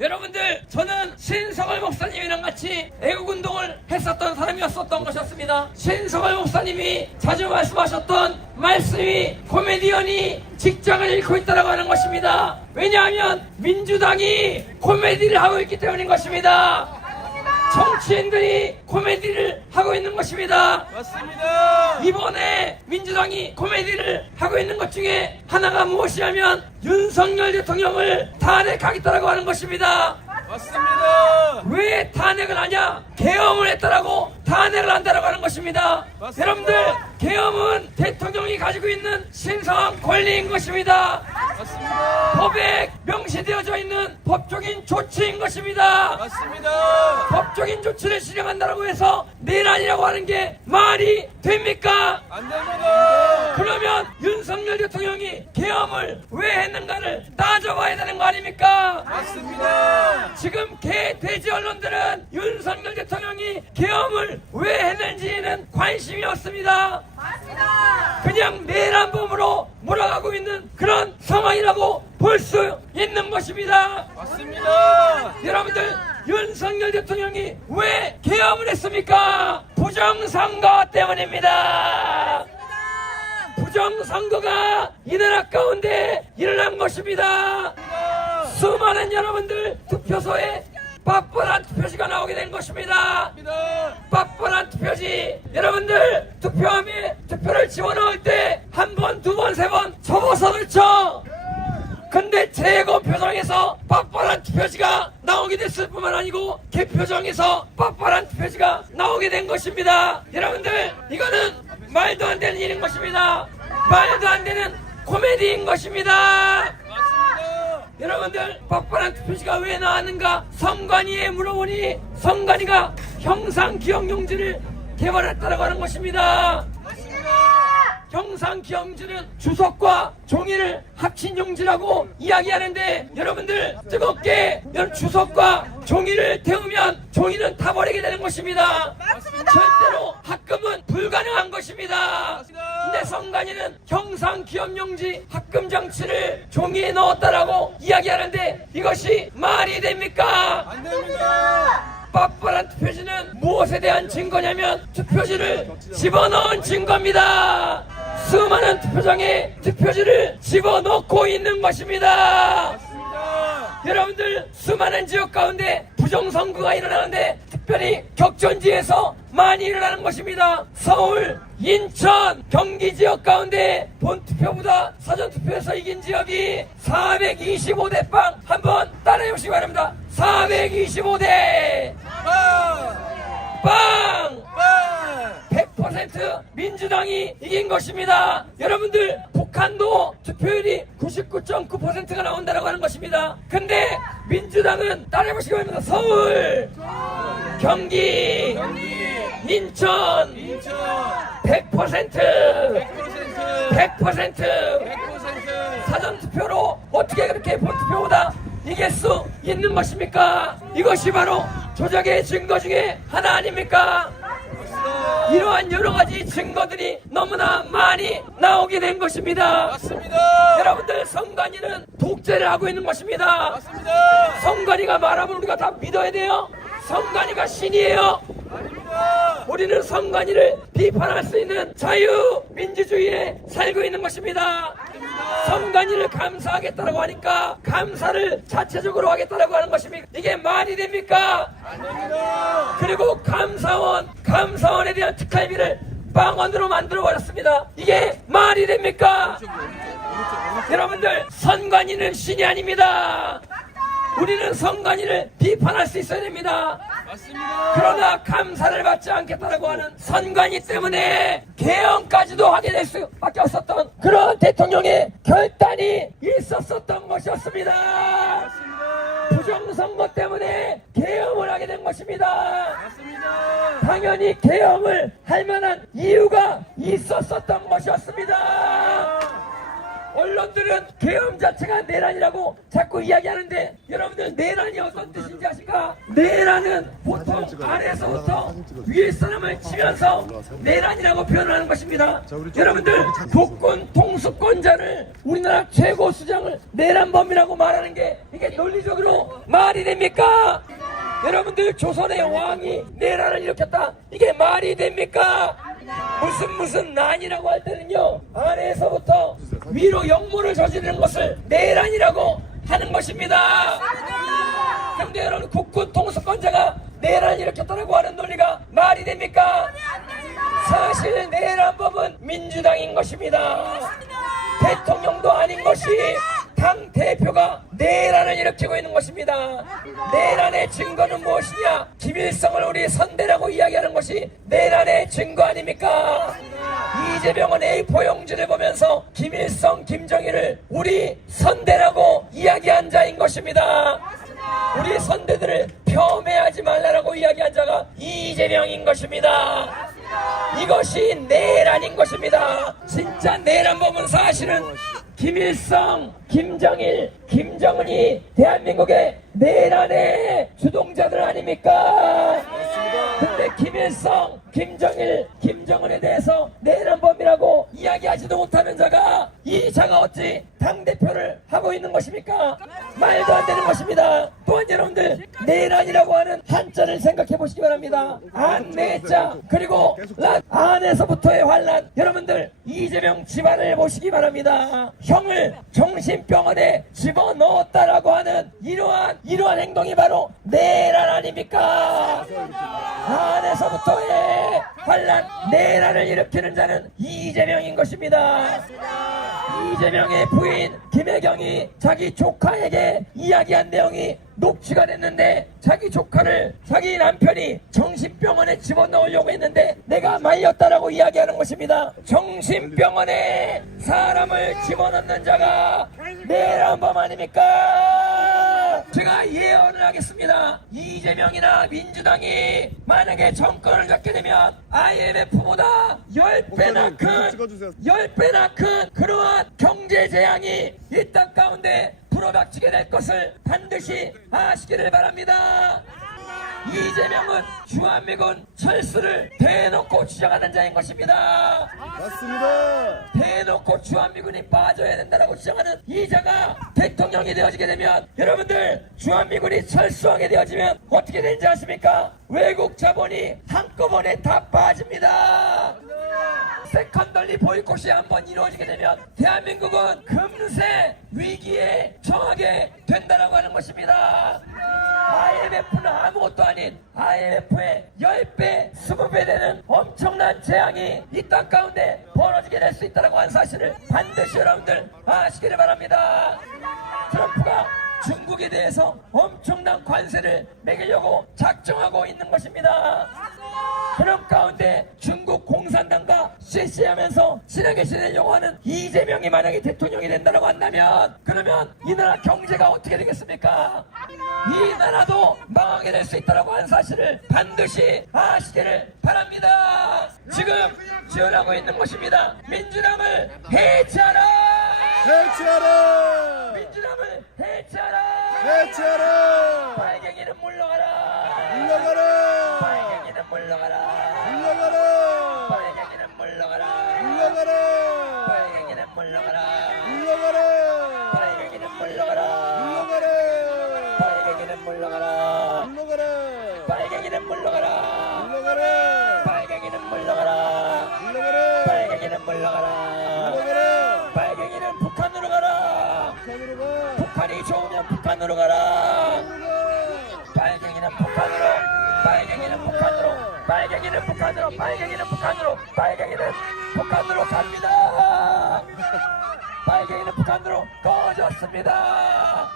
여러분들, 저는 신성월 목사님이랑 같이 애국운동을 했었던 사람이었었던 것이었습니다. 신성월 목사님이 자주 말씀하셨던 말씀이 코미디언이 직장을 잃고 있다고 하는 것입니다. 왜냐하면 민주당이 코미디를 하고 있기 때문인 것입니다. 정치인들이 코미디를 하고 있는 것입니다. 맞습니다. 이번에 민주당이 코미디를 하고 있는 것 중에 하나가 무엇이냐면 윤석열 대통령을 탄핵하겠다라고 하는 것입니다. 맞습니다. 왜 탄핵을 하냐? 계엄을 했다라고 탄핵을 한다라고 하는 것입니다. 맞습니다. 여러분들, 계엄은 대통령이 가지고 있는 신성한 권리인 것입니다. 맞습니다. 법에 명시되어져 있는 법적인 조치인 것입니다. 맞습니다. 법적인 조치를 실행한다라고 해서 내란이라고 하는 게 말이 됩니까? 안 됩니다. 그러면 윤석열 대통령이 계엄을 왜 했는가를 따져봐야 되는 거 아닙니까? 맞습니다. 지금 돼지 언론들은 윤석열 대통령이 계엄을 왜 했는지는 관심이 없습니다. 그냥 내란범으로 몰아가고 있는 그런 상황이라고 볼 수 있는 것입니다. 맞습니다. 여러분들, 윤석열 대통령이 왜 계엄을 했습니까? 부정선거 때문입니다. 부정선거가 이 나라 가운데 일어난 것입니다. 수많은 여러분들 투표소에 빳빳한 투표지가 나오게 된 것입니다. 빳빳한 투표지. 여러분들, 투표함에 투표를 집어넣을 때 한 번, 두 번, 세 번 접어서 넣죠. 근데 재검표장에서 빳빳한 투표지가 나오게 됐을 뿐만 아니고 개표장에서 빳빳한 투표지가 나오게 된 것입니다. 여러분들, 이거는 말도 안 되는 일인 것입니다. 말도 안 되는 코미디인 것입니다. 여러분들, 빳빳한 투표지가 왜 나왔는가? 선관위에 물어보니 선관위가 형상기억용지를 개발했다고 하는 것입니다. 형상기억용지는 주석과 종이를 합친 용지라고 이야기하는데, 여러분들, 뜨겁게 주석과 종이를 태우면 종이는 타버리게 되는 것입니다. 절대로 합금은 불가능한 것입니다. 근데 선관위는 형상기억용지 합금 장치를 종이에 넣었다라고 이야기하는데, 이것이 말이 됩니까? 안 됩니다. 빳빳한 투표지는 무엇에 대한 증거냐면 투표지를 집어넣은 증거입니다. 수많은 투표장에 투표지를 집어넣고 있는 것입니다. 맞습니다. 여러분들, 수많은 지역 가운데 부정선거가 일어나는데 특별히 격전지에서 많이 일어나는 것입니다. 서울, 인천, 경기 지역 가운데 본투표보다 사전투표에서 이긴 지역이 425대 빵. 한번 따라해 보시기 바랍니다. 425대 빵! 100% 민주당이 이긴 것입니다. 여러분들, 북한도 투표율이 99.9%가 나온다고 하는 것입니다. 근데 민주당은 따라해 보시기 바랍니다. 서울, 경기, 인천 100% 100% 사전투표로 어떻게 그렇게 본투표보다 이길 수 있는 것입니까? 이것이 바로 조작의 증거 중에 하나 아닙니까? 이러한 여러 가지 증거들이 너무나 많이 나오게 된 것입니다. 맞습니다. 여러분들, 선관위는 독재를 하고 있는 것입니다. 맞습니다. 선관위가 말하면 우리가 다 믿어야 돼요. 선관위가 신이에요. 아닙니다. 우리는 선관위를 비판할 수 있는 자유민주주의에 살고 있는 것입니다. 선관위를 감사하겠다고 하니까 감사를 자체적으로 하겠다고 하는 것입니까? 이게 말이 됩니까? 안 됩니다. 그리고 감사원에 대한 특활비를 빵원으로 만들어버렸습니다. 이게 말이 됩니까? 여러분들, 선관위는 신이 아닙니다. 우리는 선관위를 비판할 수 있어야 됩니다. 맞습니다. 그러나 감사를 받지 않겠다고 하는 선관위 때문에 계엄까지도 하게 될 수밖에 없었던 그런 대통령의 결단이 있었던 것이었습니다. 부정선거 때문에 계엄을 하게 된 것입니다. 맞습니다. 당연히 계엄을 할 만한 이유가 있었던 것이었습니다. 언론들은 계엄 자체가 내란이라고 자꾸 이야기하는데 여러분들 내란이 어떤 뜻인지 아십니까? 내란은 보통 아래서부터 위에 사람을 치면서 내란이라고 표현하는 것입니다. 여러분들 국군 통수권자를 우리나라 최고 수장을 내란범이라고 말하는 게 이게 논리적으로 말이 됩니까? 여러분들 조선의 왕이 내란을 일으켰다 이게 말이 됩니까? 무슨 난이라고 할 때는요 아래에서부터 위로 역모를 저지르는 것을 내란이라고 하는 것입니다. 그런데 여러분 국군 통수권자가 내란을 일으켰다고 하는 논리가 말이 됩니까? 사실 내란법은 민주당인 것입니다. 대통령도 아닌 것이 당 대표가 내란을 일으키고 있는 것입니다. 내란의 증거는 무엇이냐? 김일성을 우리 선대라고 이야기하는 것이 내란의 증거 아닙니까? 이재명은 A4 용지를 보면서 김일성, 김정일을 우리 선대라고 이야기한 자인 것입니다. 우리 선대들을 폄훼하지 말라라고 이야기한 자가 이재명인 것입니다. 이것이 내란인 것입니다. 진짜 내란범은 사실은 김일성, 김정일, 김정은이 대한민국의 내란의 주동자들 아닙니까? 근데 김일성, 김정일, 김정은에 대해서 내란범이라고 이야기하지도 못하는 자가 이 자가 어찌 당대표를 하고 있는 것입니까? 말도 안 되는 것입니다. 또한 여러분들 내란이라고 하는 한자를 생각해 보시기 바랍니다. 안내자 그리고 안에서부터의 환란. 여러분들 이재명 집안을 보시기 바랍니다. 형을 정신병원에 집어넣었다라고 하는 이러한 행동이 바로 내란 아닙니까? 안에서부터의 환란 내란을 일으키는 자는 이재명인 것입니다. 이재명의 부인 김혜경이 자기 조카에게 이야기한 내용이 녹취가 됐는데 자기 조카를 자기 남편이 정신병원에 집어넣으려고 했는데 내가 말렸다라고 이야기하는 것입니다. 정신병원에 사람을 집어넣는 자가 내란범 아닙니까? 제가 예언을 하겠습니다. 이재명이나 민주당이 만약에 정권을 잡게 되면 IMF보다 10배나 큰 그러한 경제 재앙이 이 땅 가운데 불어닥치게 될 것을 반드시 아시기를 바랍니다. 이재명은 주한미군 철수를 대놓고 주장하는 자인 것입니다. 맞습니다. 대놓고 주한미군이 빠져야 된다고 주장하는 이 자가 대통령이 되어지게 되면 여러분들 주한미군이 철수하게 되어지면 어떻게 되는지 아십니까? 외국 자본이 한꺼번에 다 빠집니다. 세컨덜리 보이콧이 한번 이루어지게 되면 대한민국은 금세 위기에 처하게 된다라고 하는 것입니다. IMF는 아무것도 아닌 IMF의 10배, 20배 되는 엄청난 재앙이 이 땅 가운데 벌어지게 될 수 있다고 하는 사실을 반드시 여러분들 아시기를 바랍니다. 트럼프가 중국에 대해서 엄청난 관세를 매기려고 작정하고 있는 것입니다. 그런 가운데 중국 공산당과 CC하면서 친하게 지내려고 하는 이재명이 만약에 대통령이 된다고 한다면 그러면 이 나라 경제가 어떻게 되겠습니까? 이 나라도 망하게 될 수 있다고 하는 사실을 반드시 아시기를 바랍니다. 지금 지원하고 있는 것입니다. 민주당을 해체하라! 해체하라! 민주당을 해체하라! 해체하라! 빨갱이는 물러가라! 물러가라! 빨갱이는 물러가라! 물러가라! 빨갱이는 물러가라! 물러가라! 빨갱이는 물러가라! 물러가라! 빨갱이는 물러가라! 물러가라! 빨갱이는 물러가라! 물러가라! 빨갱이는 물러가라! 물러가라! 빨갱이는 물러가라! 물러가라! 빨갱이는 물러가라! 물러가라! 빨갱이는 북한으로 가라! 북한으로 가! 북한이 좋으면 북한으로 가라! 빨갱이는 북한으로! 빨갱이는 북한으로! 빨갱이는 북한으로! 빨갱이는 북한으로! 빨갱이는 북한으로 갑니다! 빨갱이는 북한으로 꺼졌습니다!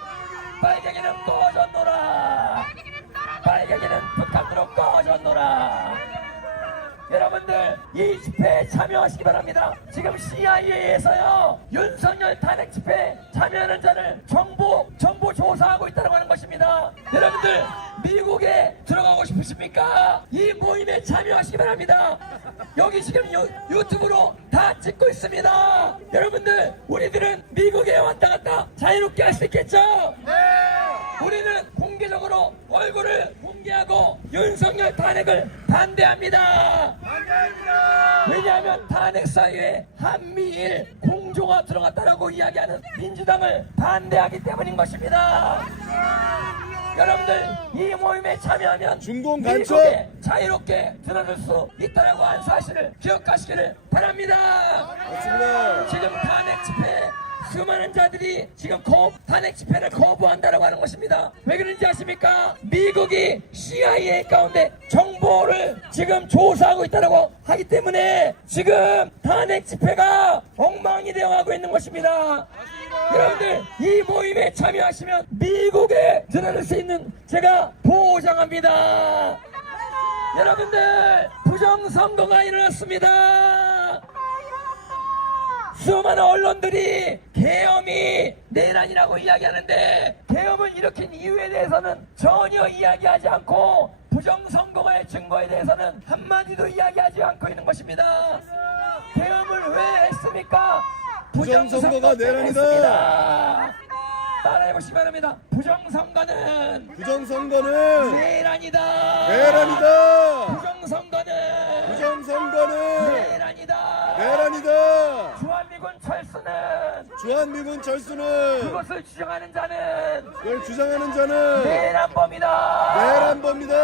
빨갱이는 꺼졌노라! 빨갱이는 북한으로 꺼졌노라! 여러분들 이 집회에 참여하시기 바랍니다. 지금 CIA에서요 윤석열 탄핵 집회에 참여하는 자를 정보 조사하고 있다고 하는 것입니다. 여러분들 미국에 들어가고 싶으십니까? 이 모임에 참여하시기 바랍니다. 여기 지금 유튜브로 다 찍고 있습니다. 여러분들, 우리들은 미국에 왔다 갔다 자유롭게 할 수 있겠죠? 우리는 공개적으로 얼굴을 공개하고 윤석열 탄핵을 반대합니다. 왜냐하면 탄핵 사유에 한미일 공조가 들어갔다라고 이야기하는 민주당을 반대하기 때문인 것입니다. 여러분들, 이 모임에 참여하면 중공 간첩! 미국에 자유롭게 드러날 수 있다라고 한 사실을 기억하시기를 바랍니다. 맞습니다. 지금 탄핵 집회 수많은 자들이 지금 탄핵 집회를 거부한다라고 하는 것입니다. 왜 그런지 아십니까? 미국이 CIA 가운데 정보를 지금 조사하고 있다라고 하기 때문에 지금 탄핵 집회가 엉망이 되어가고 있는 것입니다. 여러분들, 이 모임에 참여하시면 미국에 드러날 수 있는 제가 보장합니다. 여러분들, 부정선거가 일어났습니다. 수많은 언론들이 계엄이 내란이라고 이야기하는데, 계엄을 일으킨 이유에 대해서는 전혀 이야기하지 않고 부정선거의 증거에 대해서는 한마디도 이야기하지 않고 있는 것입니다. 계엄을 왜 했습니까? 부정선거가 내란이다. 했습니다. 따라해보시기 바랍니다. 부정선거는 내란이다. 내란이다. 부정선거는 부정선거는 내란이다. 주한미군 철수는 그것을 주장하는 자는 그걸 주장하는 자는 내란범이다. 내란범이다.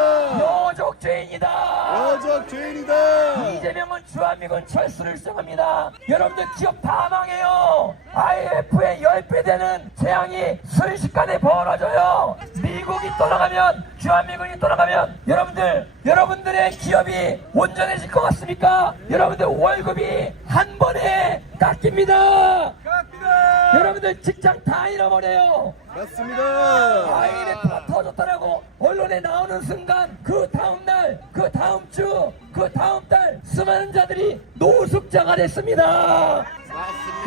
여족죄인이다. 여적죄인이다. 이재명은 주한미군 철수를 주장합니다. 여러분들, 기업 다 망해요. IMF의 10배 되는 재앙이 순식간에 벌어져요. 미국이 떠나가면, 주한미군이 떠나가면 여러분들의 기업이 온전해질 것 같습니까? 여러분들 월급이 한 번에 깎입니다. 여러분들 직장 다 잃어버려요. 맞습니다. IMF가 터졌다라고 언론에 나오는 순간, 그 다음날, 그 다음주, 그 다음달 수많은 자들이 노숙자가 됐습니다.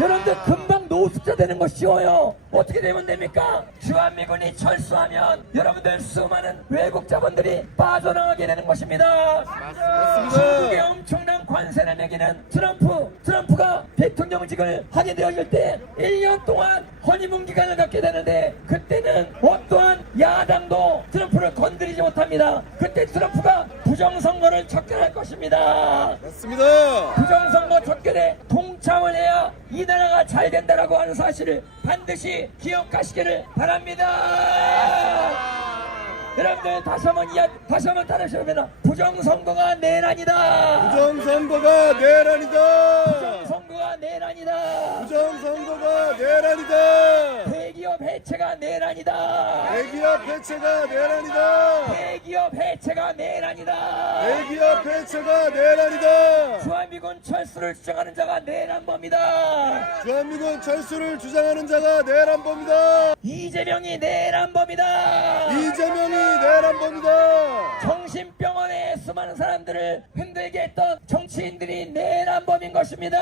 여러분들, 금방 노숙자 되는 거 쉬워요. 어떻게 되면 됩니까? 주한미군이 철수하면 여러분들 수많은 외국 자본들이 빠져나가게 되는 것입니다. 중국에 엄청난 관세를 매기는 트럼프가 대통령직을 하게 되었을 때 1년 동안 허니문 기간을 갖게 되는데, 그때는 어떠한 야당도 트럼프를 건드리지 못합니다. 그때 트럼프가 부정선거를 척결할 것입니다. 맞습니다. 부정선거 척결에 동참을 해야 이 나라가 잘 된다라고 하는 사실을 반드시 기억하시기를 바랍니다. 여러분들, 다시 한번 따라하시면 부정선거가 내란이다. 부정선거가 내란이다. 부정선거가 내란이다. 부정선거가 내란이다. 대기업 해체가 내란이다. 대기업 해체가 내란이다. 대기업 해체가 내란이다. 대기업 해체가 내란이다. 주한미군 철수를 주장하는 자가 내란범이다. 주한미군 철수를 주장하는 자가 내란범이다. 이재명이 내란범이다. 이재명이 내란범이다. 정신병원에 수많은 사람들을 힘들게 했던 정치인들이 내란범인 것입니다.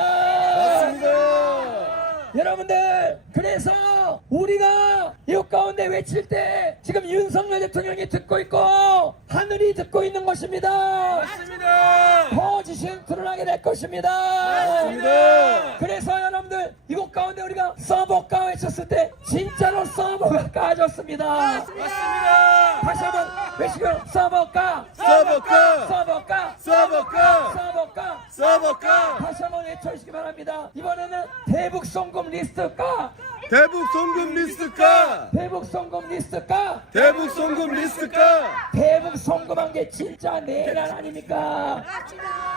맞습니다. 여러분들, 그래서 우리가 이웃 가운데 외칠 때 지금 윤석열 대통령이 듣고 있고 하늘이 듣고 있는 것입니다. 맞습니다. 거짓은 드러나게 될 것입니다. 맞습니다. 그래서 여러분들, 이곳 가운데 우리가 서버가 외쳤을 때 진짜로 서버가 까졌습니다. 맞습니다. 다시 한번 외치고, 서버가 서버가 서버가 서버가 서버가 서버가 다시 한번 외쳐주시기 바랍니다. 이번에는 대북송금 리스트가 대북송금 리스트가 대북송금 리스트가 대북송금 리스트가 대북송금한 게 진짜 내란 아닙니까?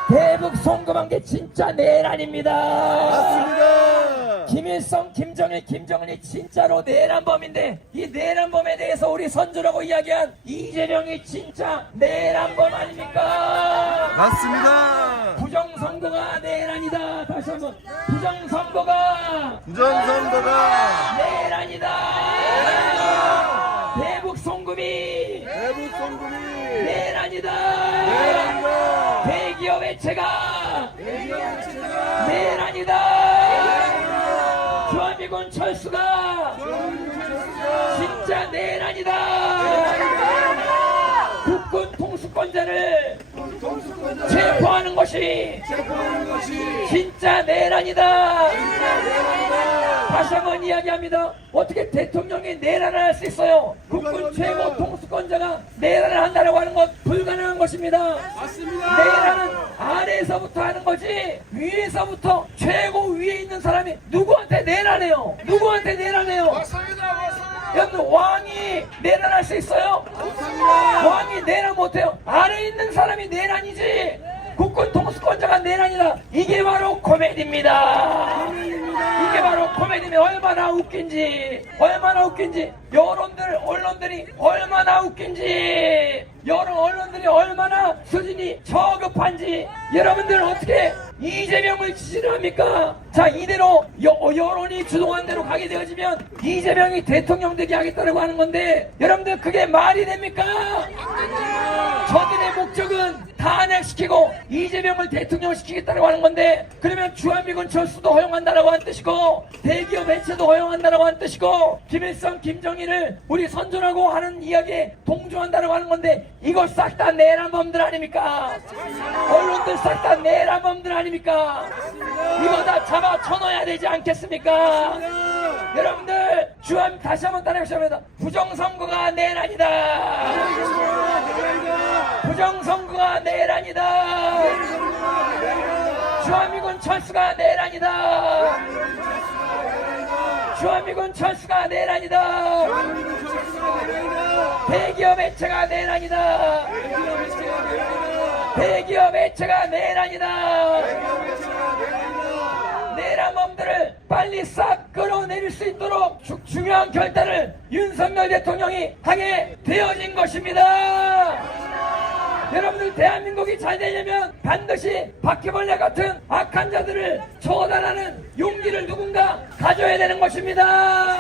대북송금한 게 진짜 내란입니다. 맞습니다. 김일성, 김정일, 김정은이 진짜로 내란범인데, 이 내란범에 대해서 우리 선주라고 이야기한 이재명이 진짜 내란범 아닙니까? 맞습니다. 부정선거가 내란이다. 다시 한번, 부정선거가 부정선거가 내란이다. 대북송금이 대북송금이 내란이다. 내란이다. 대기업 해체가 대기업 해체가 내란이다. 주한미군 철수가 진짜 내란이다. 국군 통수권자를 통수권자를 체포하는 것이 체포하는 것이 진짜 내란이다. 진짜 내란이다. 다시 한번 이야기합니다. 어떻게 대통령이 내란을 할 수 있어요? 국군 최고 통수권자가 내란을 한다고 하는 것 불가능한 것입니다. 맞습니다. 내란은 아래에서부터 하는 거지 위에서부터 최고 위에 있는 사람이 누구한테 내란해요? 누구한테 내란해요? 맞습니다. 맞습니다. 여러분 왕이 내란할 수 있어요? 못합니다. 왕이 내란 못해요. 아래에 있는 사람이 내란이지 국군 통수권자가 내란이다. 이게 바로 코미디입니다. 이게 바로 코미디면 얼마나 웃긴지 여론들 언론들이 얼마나 웃긴지 여론 언론들이 얼마나 수준이 저급한지 여러분들 어떻게 이재명을 지지를 합니까? 자 이대로 여론이 주동한 대로 가게 되어지면 이재명이 대통령 되게 하겠다고 하는 건데 여러분들 그게 말이 됩니까? 저들의 목적은 탄핵시키고 이재명을 대통령 시키겠다고 하는 건데 그러면 주한미군 철수도 허용한다라고 하는 뜻이고 대기업 해체도 허용한다라고 하는 뜻이고 김일성 김정일을 우리 선전하고 하는 이야기에 동조한다라고 하는 건데 이거 싹 다 내란범들 아닙니까? 언론들 싹 다 내란범들 아닙니까? 이거 다 잡아 쳐넣어야 되지 않겠습니까? 여러분들 다시 한번 따라해보시면 부정선거가 내란이다. 부정선거가 내란이다. 주한미군 철수가 내란이다. 주한미군 철수가 내란이다. 대기업 해체가 내란이다. 대기업 해체가 내란이다. 내란범들을 빨리 싹 끌어내릴 수 있도록 중요한 결단을 윤석열 대통령이 하게 되어진 것입니다. 여러분들 대한민국이 잘 되려면 반드시 바퀴벌레 같은 악한 자들을 처단하는 용기를 누군가 가져야 되는 것입니다.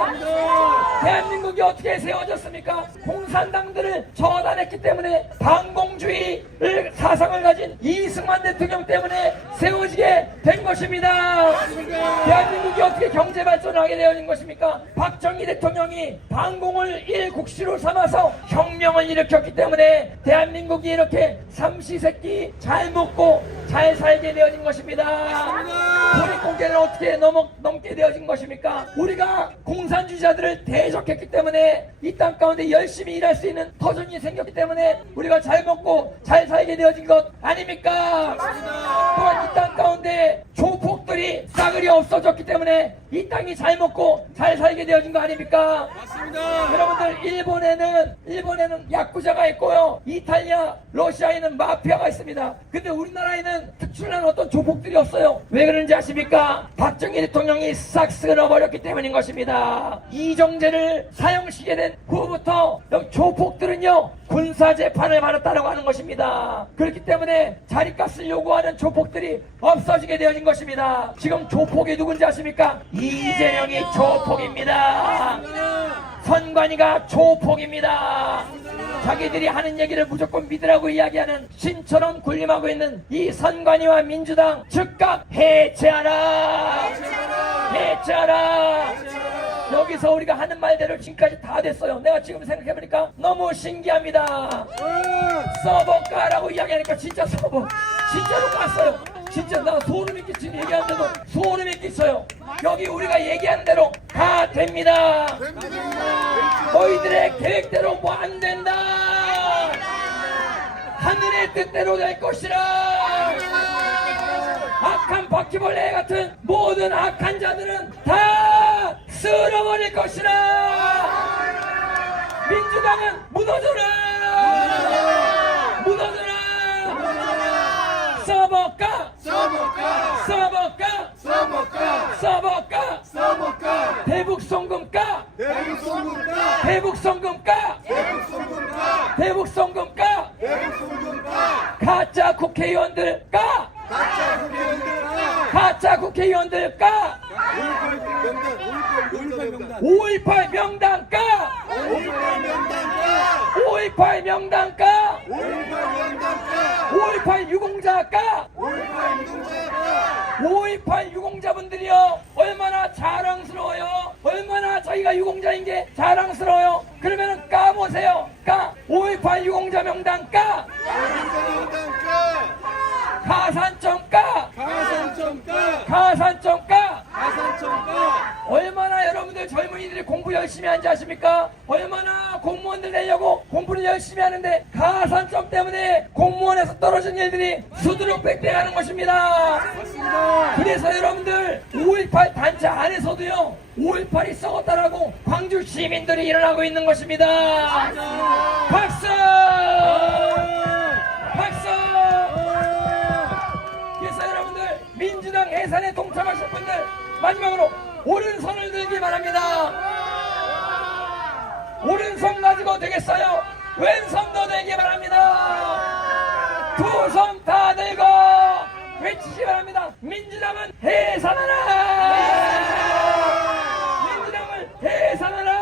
대한민국이 어떻게 세워졌습니까? 공산당들을 처단했기 때문에 반공주의를 사상을 가진 이승만 대통령 때문에 세워지게 된 것입니다. 대한민국이 어떻게 경제 발전을 하게 되어진 것입니까? 박정희 대통령이 반공을 일국시로 삼아서 혁명을 일으켰기 때문에 대한민국이 이렇게 삼시세끼 잘 먹고 잘 살게 되어진 것입니다. 고립공개를 어떻게 넘게 되어진 것입니까? 우리가 공산주의자들을 대적했기 때문에 이 땅 가운데 열심히 일할 수 있는 터전이 생겼기 때문에 우리가 잘 먹고 잘 살게 되어진 것 아닙니까? 또한 이 땅 가운데 조폭들이 싸그리 없어졌기 때문에 이 땅이 잘 먹고 잘 살게 되어진 거 아닙니까? 맞습니다. 여러분들 일본에는 야쿠자가 있고요. 이탈리아, 러시아에는 마피아가 있습니다. 근데 우리나라에는 특출난 어떤 조폭들이 없어요. 왜 그런지 아십니까? 박정희 대통령이 싹 쓸어버렸기 때문인 것입니다. 이정재를 사형시키게 된 후부터 조폭들은요 군사재판을 받았다고 하는 것입니다. 그렇기 때문에 자리값을 요구하는 조폭들이 없어지게 되어진 것입니다. 지금 조폭이 누군지 아십니까? 이재명이 조폭입니다. 선관위가 조폭입니다. 자기들이 하는 얘기를 무조건 믿으라고 이야기하는 신처럼 군림하고 있는 이 선관위와 민주당 즉각 해체하라. 해체하라. 여기서 우리가 하는 말대로 지금까지 다 됐어요. 내가 지금 생각해보니까 너무 신기합니다. 서버 까라고 이야기하니까 진짜 서버 진짜로 깠어요. 진짜 나 소름이 끼친 얘기하는데도 소름이 끼쳐요. 여기 우리가 얘기하는 대로 다 됩니다. 너희들의 계획대로 뭐 안 된다. 하늘의 뜻대로 될 것이라. 악한 바퀴벌레 같은 모든 악한 자들은 다 쓸어버릴 것이라. 민주당은 무너져라. 무너져라. 써볼까? 써볼까? 써볼까? 써볼까? 써볼까? 써볼까? 대북송금까? 대북송금까? 대북송금까? 대북송금까? 대북송금까? 대북송금까? 가짜 국회의원들까? 가짜 국회의원들까? 가짜 국회의원들까? 5.18 명단까? 5.18 명단까? 5.18 명단까? 5.18 명단까? 5.18 유공자까? 5.18 유공자까? 5.18 유공자분들이요 얼마나 자랑스러워요. 얼마나 자기가 유공자인 게 자랑스러워요. 그러면은 까보세요. 까 5.18 유공자 명단 까? 5.18 명단까? 가산점가. 가산점가. 얼마나 여러분들 젊은이들이 공부 열심히 하는지 아십니까? 얼마나 공무원들 되려고 공부를 열심히 하는데 가산점 때문에 공무원에서 떨어진 일들이 수두룩백배하는 것입니다. 맞습니다. 그래서 여러분들 5.18 단체 안에서도요 5.18이 썩었다라고 광주 시민들이 일어나고 있는 것입니다. 박수! 박수! 그래서 여러분들 민주당 해산에 동참하실 분들 마지막으로 오른손을 들기 바랍니다. 오른손 가지고 되겠어요? 왼손도 들기 바랍니다. 두 손 다 들고 외치시 바랍니다. 민주당은 해산하라! 민주당을 해산하라!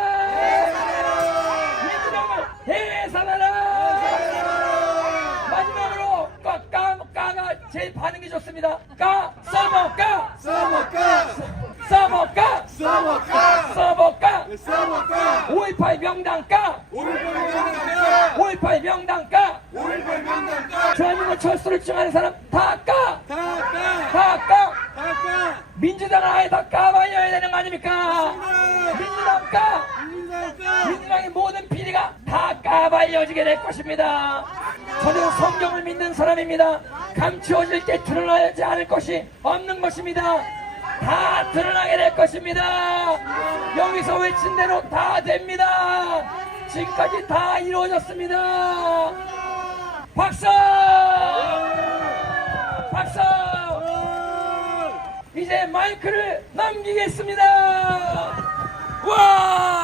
민주당을 해산하라! 마지막으로 까가 제일 반응이 좋습니다. 써먹까! 써먹까. 써먹까! 써먹까. 써먹까! 써먹까. 5.18 명당까! 5.18 명당가. 5.18 명당까! 5.18 명당가. 대한민국 철수를 주장하는 사람 다 까! 다 까. 다 까! 다 까. 민주당은 아예 다 까발려야 되는 거 아닙니까? 민주당 까! 민주당 까. 민주당의 모든 비리가 다 까발려지게 될 것입니다. 저는 성경을 믿는 사람입니다. 감추어질 게 드러나지 않을 것이 없는 것입니다. 다 드러나게 될 것입니다. 여기서 외친 대로 다 됩니다. 지금까지 다 이루어졌습니다. 박수! 박수! 이제 마이크를 넘기겠습니다. 와!